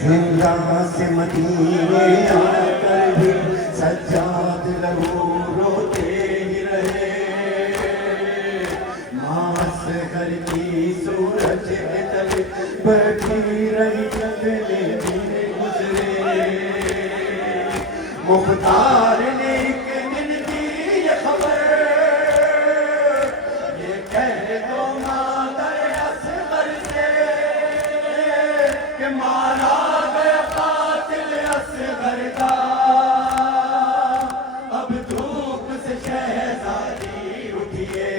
जिंदा से मदीने आकर भी सज्जाद लहू रोते ही रहे। मास घर की सूरज के तले बैठी रही जगने दिन गुजरे। मुख्तार ने एक दिन दी ये खबर, ये कह दो मादर असगर से कि मारा गया कातिल असगर का। अब धूप से शहजादी उठिए।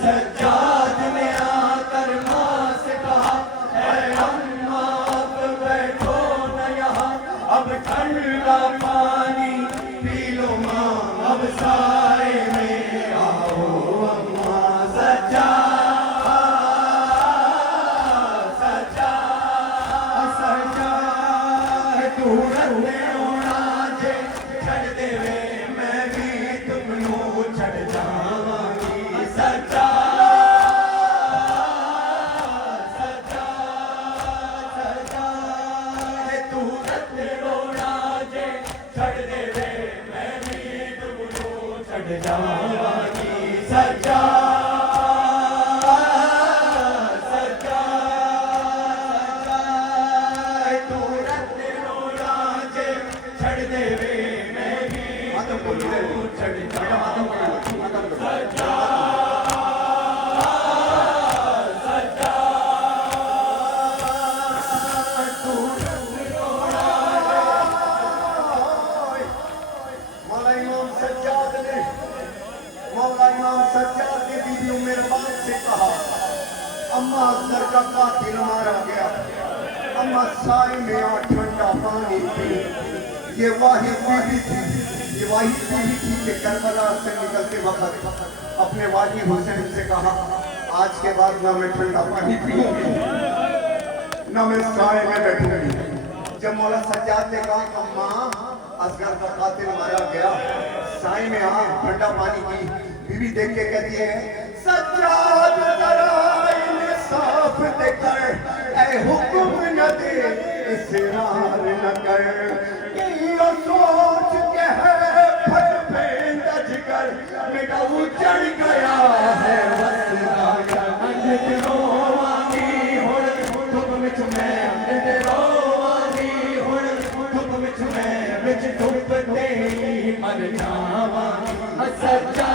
सज्जाद ने आकर माँ से कहा, ऐ अम्मा अब बैठो न यहाँ, अब ठंडा पानी पी लो माँ, अब साए में आओ अम्मा। अम्मा असगर का कातिल मारा गया। अम्मा साए में आ ठंडा पानी पी। ये वाहिद बीवी थी, ये वाहिद बीवी थी कि करबला से निकलते वक्त अपने वाली हुसैन से कहा, आज के बाद ना मैं ठंडा पानी पीऊंगी, ना मैं साए में बैठूंगी। जब मौला सज्जाद ने कहा, अम्मा असगर का कातिल मारा गया, साए में आ ठंडा पानी पी, बीवी देख के कहती है, सज्जाद जरा साफ देकर ऐ हुक्म न दे, इसरार न कर। ये सोच के है फट पे जिगर मेरा उजड़ गया है वसरा। अंध रोवांगी हुण धुप विच मैं, अंध रोवांगी हुण धुप विच मैं, विच धुप ते मर जावांगी। सच्चा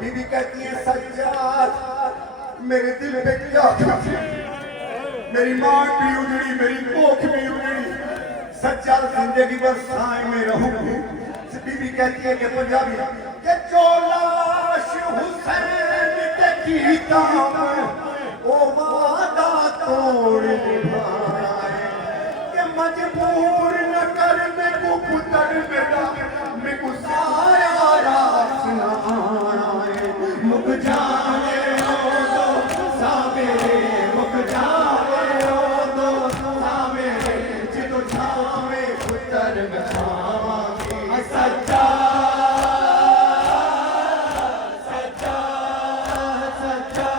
बीवी कहती है, सज्जाद मेरे दिल पे क्या था, मेरी मां भी उजड़ी, मेरी कोख भी उजड़ी, सज्जाद जिंदगी भर साए में रहूंगी। बीवी कहती है कि पंजाबी के जो लाश हुसैन के कीता ओ वादा तोड़ निभाया कि मजबूर न कर मैं को पुत्र बेटा, मैं को साया रास ना आए। मुक जाने ओ दो सावेरे, मुक जाने ओ दो सावेरे, जितो छावे पुत्र में छावांगी। सच्चा सच्चा सच्चा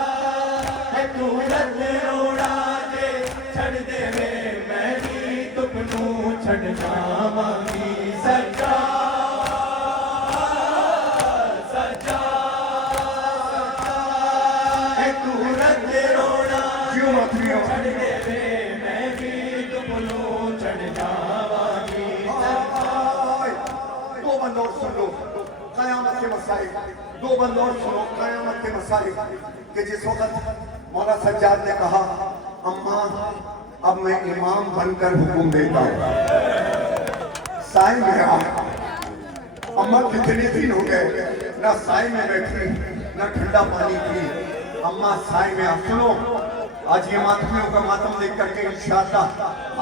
है तू रत रोड़ा जे छड़ देवे, मैं भी तुमनू छड़ जावांगी। सच्चा दो बंदौर सुनो कयामत के मसाइल कि जिस वक्त मौला सज्जाद ने कहा, अम्मा अब मैं इमाम बनकर हुक्म देता हूँ, साए में आ। अम्मा कितने दिन हो गए ना साए में बैठी न ठंडा पानी पी। अम्मा साए में आप सुनो, आज ये मातमियों का मातम देख करके इंशाअल्लाह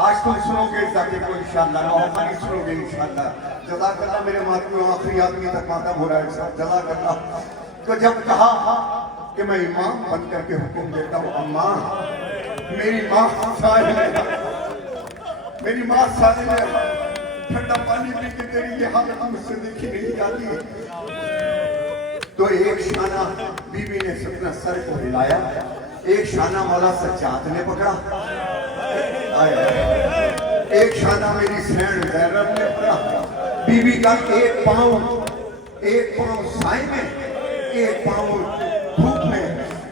आज तुम सुनोगे जाके को इंशाअल्लाह, रोहानी सुनोगे इंशाअल्लाह। जज़ाकल्लाह मेरे मातमियों, आखिरी आदमी तक मातम हो रहा है सर, जज़ाकल्लाह। तो जब कहा कि मैं इमाम बन करके हुक्म देता हूँ, अम्मा मेरी माँ साए में, मेरी माँ साए में ठंडा पानी पी के तेरी ये हालत मुझसे देखी नहीं जाती। तो एक शाना बीबी ने अपना सर को हिलाया, एक शाना मौला सज्जाद ने पकड़ा, एक शाना मेरी सैन ज़ैनब ने पकड़ा। बीबी का एक पाँव साए में, एक पाँव धूप में।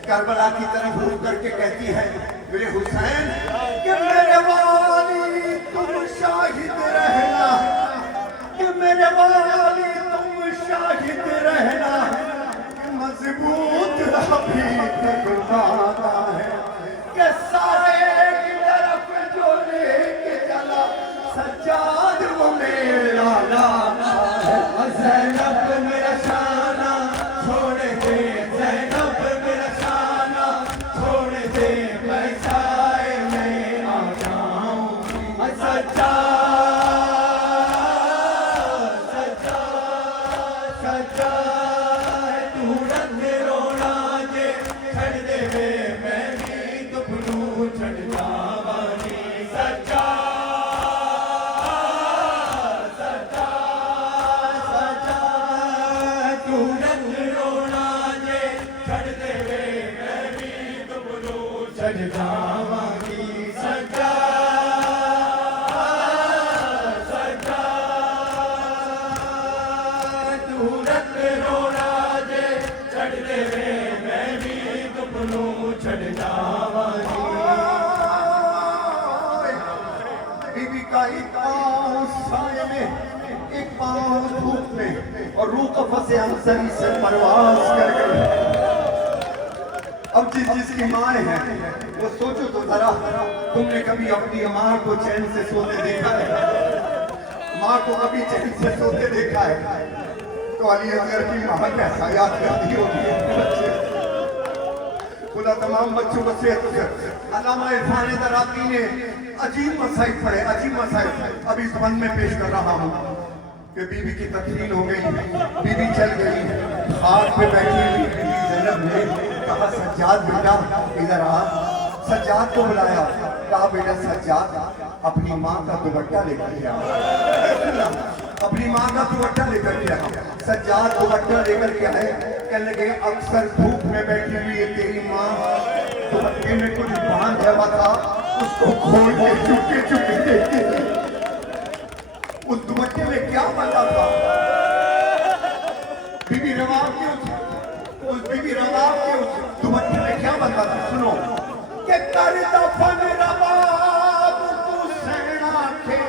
करबला की तरफ रुक करके कहती है, मेरे हुसैन कि मेरे वाली तुम शाहिद रहना, कि मेरे वाली तुम शाहिद रहना, मजबूत अभी तक वादा है कि साए की तरफ जो लेके चला सज्जाद वो मेरा लाला है। ज़ैनब मेरा शाना छोड़ दे, ज़ैनब मेरा शाना छोड़ दे, मैं साए में आ जाऊं। सज्जाद बीबी का एक पाँव साए में, एक पाँव धूप में, और रूह कफ़स अंसरी से परवास कर गई। अब जिसकी माँ है वो सोचो तो जरा, तुमने कभी अपनी माँ को चैन से सोते देखा है? माँ को कभी चैन से सोते देखा है? तो अली असगर की माँ कैसा याद करती होगी। खुदा तमाम बच्चों को सेहत से। अल्लामा इरफान दराती ने अजीब मसाइल पढ़े, अजीब मसाइल अभी इस बंद में पेश कर रहा हूँ कि बीबी की तकलीफ हो गई, बीबी चल गई, हाथ पे बैठी हुई बीबी ज़ैनब ने कहा, सज्जाद बेटा इधर आ। सज्जाद को बुलाया, कहा बेटा सज्जाद अपनी माँ का दुपट्टा लेकर के आ, अपनी माँ का दुपट्टा लेकर के आ। सज्जाद दुपट्टा लेकर के आए, कहने लगे अक्सर धूप में बैठी हुई है तेरी माँ, दुपट्टे में कुछ बांध जमा था, उसको खोल के चुपके चुपके देखती, उस दुपट्टे में क्या बंधा था? बीबी रवाब क्यों थी? उस बीबी रवाब के दुपट्टे में क्या बंधा था? सुनो कि कर दफन रवाब तू सैना के,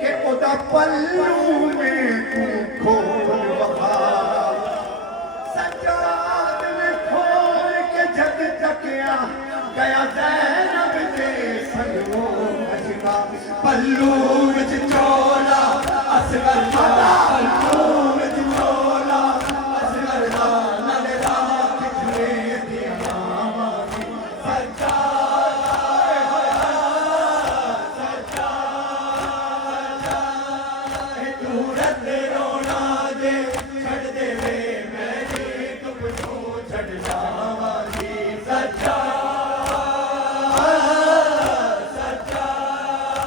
कि उदा पल्लू में तू खोल वफा। सज्जाद ने खोल के जग तकिया, गया ज़ैनब दे संगो मजका, पल्लू विच चोला असगर दा, पल्लू विच चोला असगर दा, नाले रात खड़े दी मामा दी। सज्जाद तू रद रोना दे, छड़ दे वे मैं तुम छड़ जा।